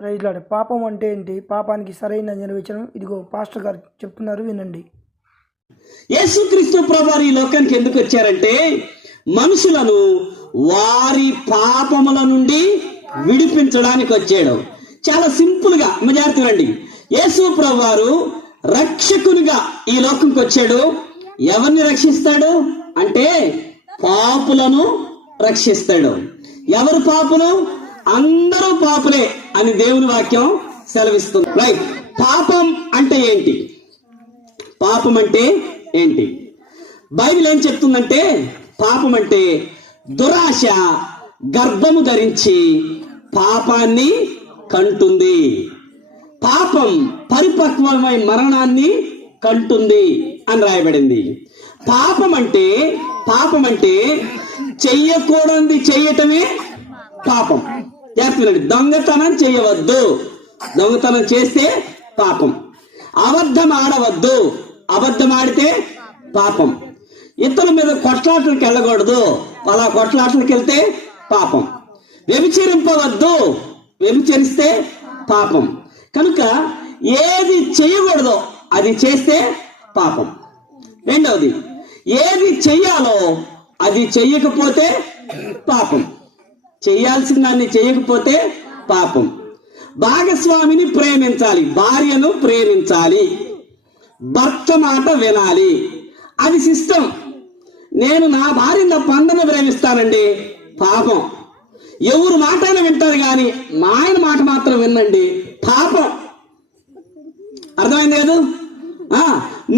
రైట్లాడు పాపం అంటే ఏంటి, పాపానికి సరైన నిర్వచనం ఇదిగో పాస్టర్ గారు చెప్తున్నారు, వినండి. యేసుక్రీస్తు ప్రభువారు ఈ లోకానికి ఎందుకు వచ్చారంటే మనుషులను వారి పాపముల నుండి విడిపించడానికి వచ్చాడు. చాలా సింపుల్ గా జాగ్రత్త రండి. యేసు ప్రభువారు రక్షకునిగా ఈ లోకంకి వచ్చాడు. ఎవరిని రక్షిస్తాడు అంటే పాపులను రక్షిస్తాడు. ఎవరు పాపులు? అందరూ పాపులే అని దేవుని వాక్యం సెలవిస్తుంది. రైట్. పాపం అంటే ఏంటి? పాపం అంటే ఏంటి? బైబిల్ ఏం చెప్తుందంటే పాపం అంటే దురాశ గర్భము ధరించి పాపాన్ని కంటుంది. పాపం పరిపక్వమై మరణాన్ని కంటుంది అని రాయబడింది. పాపం అంటే చెయ్యకూడనిది చెయ్యటమే పాపం. చెప్తున్నాడు, దొంగతనం చేయవద్దు, దొంగతనం చేస్తే పాపం. అబద్ధం ఆడవద్దు, అబద్ధం ఆడితే పాపం. ఇతరుల మీద కొట్లాటలకు వెళ్ళకూడదు, అలా కొట్లాటలకు వెళ్తే పాపం. వ్యభిచరింపవద్దు, వ్యభిచరిస్తే పాపం. కనుక ఏది చేయకూడదో అది చేస్తే పాపం. రెండవది, ఏది చెయ్యాలో అది చెయ్యకపోతే పాపం. చెయ్యాల్సిన దాన్ని చెయ్యకపోతే పాపం. భాగస్వామిని ప్రేమించాలి, భార్యను ప్రేమించాలి, భర్త మాట వినాలి, అది సిస్టమ్. నేను నా భార్యను తప్ప అందరిని ప్రేమిస్తానండి, పాపం. ఎవరు మాటైనా వింటారు కానీ మా ఆయన మాట మాత్రం వినండి, పాపం. అర్థమైంది లేదు?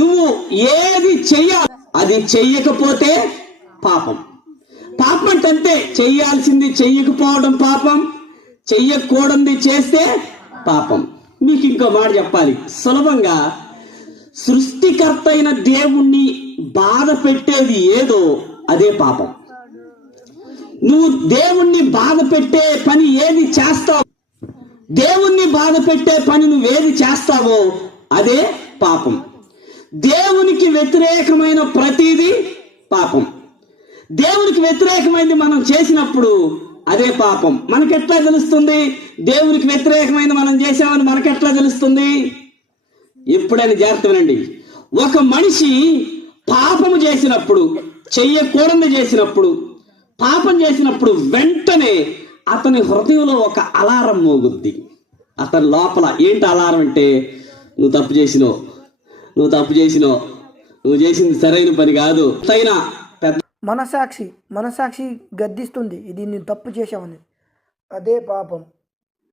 నువ్వు ఏది చెయ్యాలి అది చెయ్యకపోతే పాపం. పాపం అంటే చెయ్యాల్సింది చెయ్యకపోవడం పాపం, చెయ్యకూడదు చేస్తే పాపం. మీకు ఇంకో మాట చెప్పాలి సులభంగా. సృష్టికర్త అయిన దేవుణ్ణి బాధ పెట్టేది ఏదో అదే పాపం. నువ్వు దేవుణ్ణి బాధ పెట్టే పని ఏది చేస్తావు, దేవుణ్ణి బాధ పెట్టే పని నువ్వేది చేస్తావో అదే పాపం. దేవునికి వ్యతిరేకమైన ప్రతిదీ పాపం. దేవునికి వ్యతిరేకమైనది మనం చేసినప్పుడు అదే పాపం. మనకెట్లా తెలుస్తుంది? దేవునికి వ్యతిరేకమైనది మనం చేసామని మనకెట్లా తెలుస్తుంది? ఎప్పుడైనా జాగ్రత్త వినండి. ఒక మనిషి పాపము చేసినప్పుడు, చెయ్యకూడదు చేసినప్పుడు, పాపం చేసినప్పుడు వెంటనే అతని హృదయంలో ఒక అలారం మోగుద్ది. అతని లోపల ఏంటి అలారం అంటే, నువ్వు తప్పు చేసినావు, నువ్వు తప్పు చేసినావు, నువ్వు చేసింది సరైన పని కాదు. అయినా మనసాక్షి గద్దిస్తుంది, ఇది నువ్వు తప్పు చేశావని. అదే పాపం.